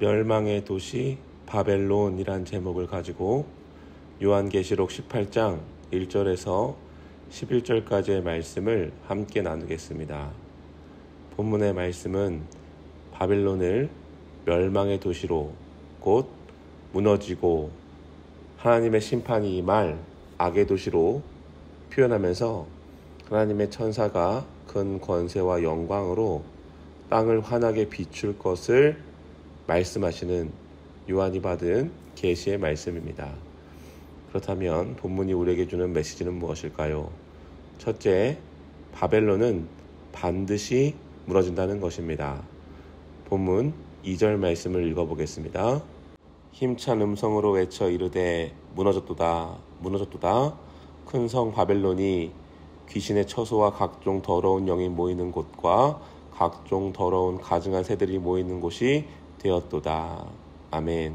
멸망의 도시 바벨론이란 제목을 가지고 요한계시록 18장 1절에서 11절까지의 말씀을 함께 나누겠습니다. 본문의 말씀은 바벨론을 멸망의 도시로, 곧 무너지고 하나님의 심판이 임할 악의 도시로 표현하면서 하나님의 천사가 큰 권세와 영광으로 땅을 환하게 비출 것을 말씀하시는 요한이 받은 계시의 말씀입니다. 그렇다면 본문이 우리에게 주는 메시지는 무엇일까요? 첫째, 바벨론은 반드시 무너진다는 것입니다. 본문 2절 말씀을 읽어보겠습니다. 힘찬 음성으로 외쳐 이르되 무너졌도다 무너졌도다. 큰 성 바벨론이 귀신의 처소와 각종 더러운 영이 모이는 곳과 각종 더러운 가증한 새들이 모이는 곳이 되었도다. 아멘.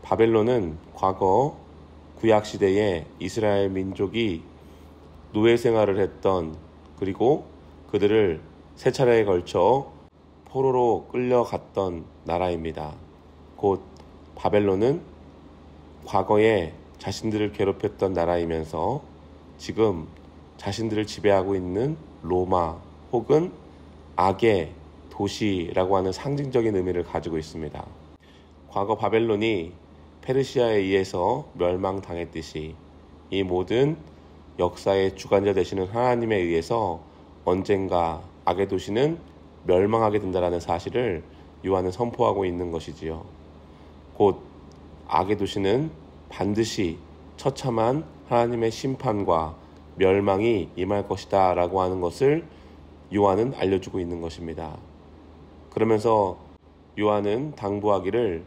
바벨론은 과거 구약시대에 이스라엘 민족이 노예 생활을 했던, 그리고 그들을 세 차례에 걸쳐 포로로 끌려갔던 나라입니다. 곧 바벨론은 과거에 자신들을 괴롭혔던 나라이면서 지금 자신들을 지배하고 있는 로마 혹은 악의 도시라고 하는 상징적인 의미를 가지고 있습니다. 과거 바벨론이 페르시아에 의해서 멸망당했듯이 이 모든 역사의 주관자 되시는 하나님에 의해서 언젠가 악의 도시는 멸망하게 된다는 사실을 요한은 선포하고 있는 것이지요. 곧 악의 도시는 반드시 처참한 하나님의 심판과 멸망이 임할 것이다 라고 하는 것을 요한은 알려주고 있는 것입니다. 그러면서 요한은 당부하기를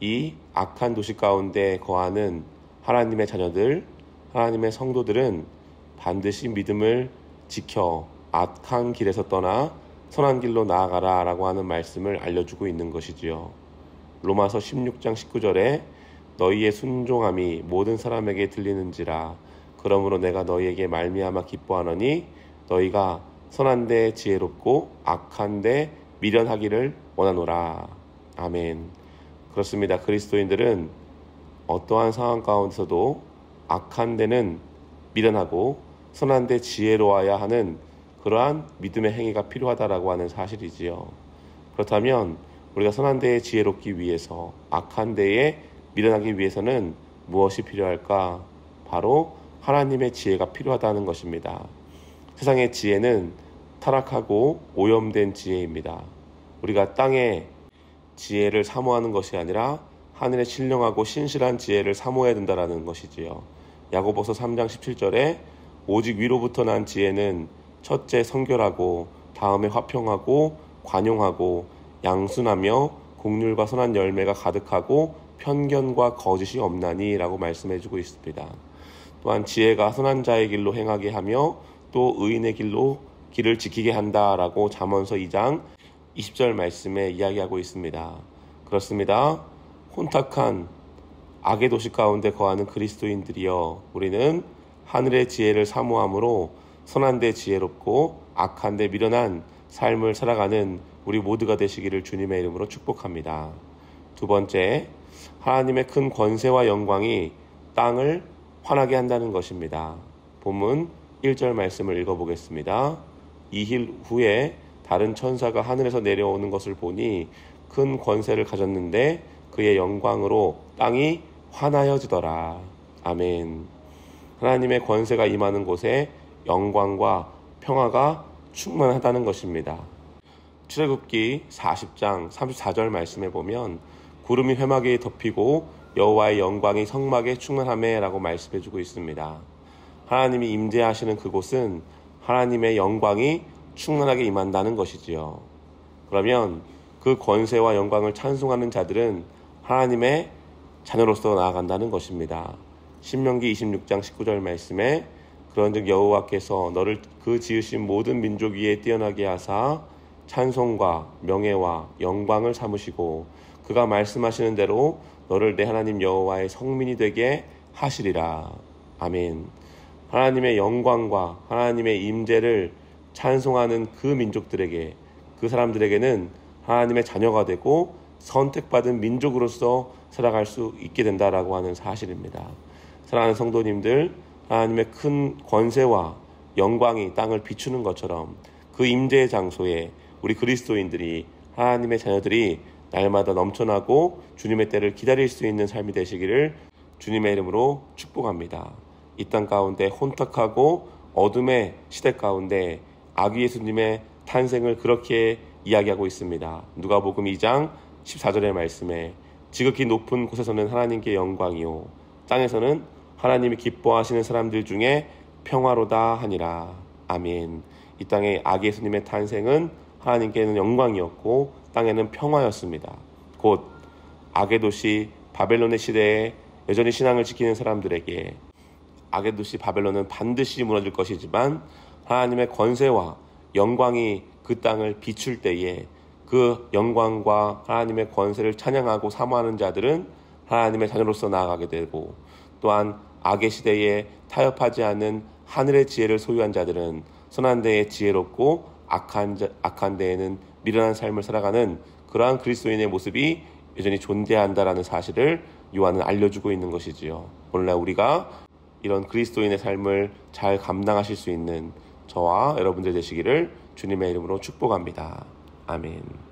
이 악한 도시 가운데 거하는 하나님의 자녀들, 하나님의 성도들은 반드시 믿음을 지켜 악한 길에서 떠나 선한 길로 나아가라 라고 하는 말씀을 알려주고 있는 것이지요. 로마서 16장 19절에 너희의 순종함이 모든 사람에게 들리는지라 그러므로 내가 너희에게 말미암아 기뻐하노니 너희가 선한데 지혜롭고 악한데 미련하기를 원하노라. 아멘. 그렇습니다. 그리스도인들은 어떠한 상황 가운데서도 악한 데는 미련하고 선한 데 지혜로워야 하는 그러한 믿음의 행위가 필요하다라고 하는 사실이지요. 그렇다면 우리가 선한 데에 지혜롭기 위해서 악한 데에 미련하기 위해서는 무엇이 필요할까? 바로 하나님의 지혜가 필요하다는 것입니다. 세상의 지혜는 타락하고 오염된 지혜입니다. 우리가 땅의 지혜를 사모하는 것이 아니라 하늘의 신령하고 신실한 지혜를 사모해야 된다는 것이지요. 야고보서 3장 17절에 오직 위로부터 난 지혜는 첫째 성결하고 다음에 화평하고 관용하고 양순하며 긍휼과 선한 열매가 가득하고 편견과 거짓이 없나니 라고 말씀해주고 있습니다. 또한 지혜가 선한 자의 길로 행하게 하며 또 의인의 길을 지키게 한다라고 잠언서 2장 20절 말씀에 이야기하고 있습니다. 그렇습니다. 혼탁한 악의 도시 가운데 거하는 그리스도인들이여, 우리는 하늘의 지혜를 사모함으로 선한 데 지혜롭고 악한 데 미련한 삶을 살아가는 우리 모두가 되시기를 주님의 이름으로 축복합니다. 두 번째, 하나님의 큰 권세와 영광이 땅을 환하게 한다는 것입니다. 본문 1절 말씀을 읽어보겠습니다. 이힐 후에 다른 천사가 하늘에서 내려오는 것을 보니 큰 권세를 가졌는데 그의 영광으로 땅이 환하여지더라. 아멘. 하나님의 권세가 임하는 곳에 영광과 평화가 충만하다는 것입니다. 출애굽기 40장 34절 말씀에 보면 구름이 회막에 덮이고 여호와의 영광이 성막에 충만하매 라고 말씀해주고 있습니다. 하나님이 임재하시는 그곳은 하나님의 영광이 충만하게 임한다는 것이지요. 그러면 그 권세와 영광을 찬송하는 자들은 하나님의 자녀로서 나아간다는 것입니다. 신명기 26장 19절 말씀에 그런즉 여호와께서 너를 그 지으신 모든 민족 위에 뛰어나게 하사 찬송과 명예와 영광을 삼으시고 그가 말씀하시는 대로 너를 내 하나님 여호와의 성민이 되게 하시리라. 아멘. 하나님의 영광과 하나님의 임재를 찬송하는 그 민족들에게, 그 사람들에게는 하나님의 자녀가 되고 선택받은 민족으로서 살아갈 수 있게 된다라고 하는 사실입니다. 사랑하는 성도님들, 하나님의 큰 권세와 영광이 땅을 비추는 것처럼 그 임재의 장소에 우리 그리스도인들이, 하나님의 자녀들이 날마다 넘쳐나고 주님의 때를 기다릴 수 있는 삶이 되시기를 주님의 이름으로 축복합니다. 이 땅 가운데 혼탁하고 어둠의 시대 가운데 아기 예수님의 탄생을 그렇게 이야기하고 있습니다. 누가복음 2장 14절의 말씀에 지극히 높은 곳에서는 하나님께 영광이요 땅에서는 하나님이 기뻐하시는 사람들 중에 평화로다 하니라. 아멘. 이 땅에 아기 예수님의 탄생은 하나님께는 영광이었고 땅에는 평화였습니다. 곧 악의 도시 바벨론의 시대에 여전히 신앙을 지키는 사람들에게 악의 도시 바벨론은 반드시 무너질 것이지만 하나님의 권세와 영광이 그 땅을 비출 때에 그 영광과 하나님의 권세를 찬양하고 사모하는 자들은 하나님의 자녀로서 나아가게 되고, 또한 악의 시대에 타협하지 않는 하늘의 지혜를 소유한 자들은 선한 데에 지혜롭고 악한 데에는 미련한 삶을 살아가는 그러한 그리스도인의 모습이 여전히 존재한다라는 사실을 요한은 알려주고 있는 것이지요. 오늘날 우리가 이런 그리스도인의 삶을 잘 감당하실 수 있는 저와 여러분들 되시기를 주님의 이름으로 축복합니다. 아멘.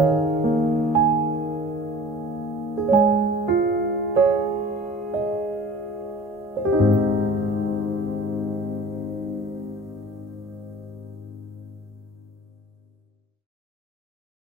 아멘.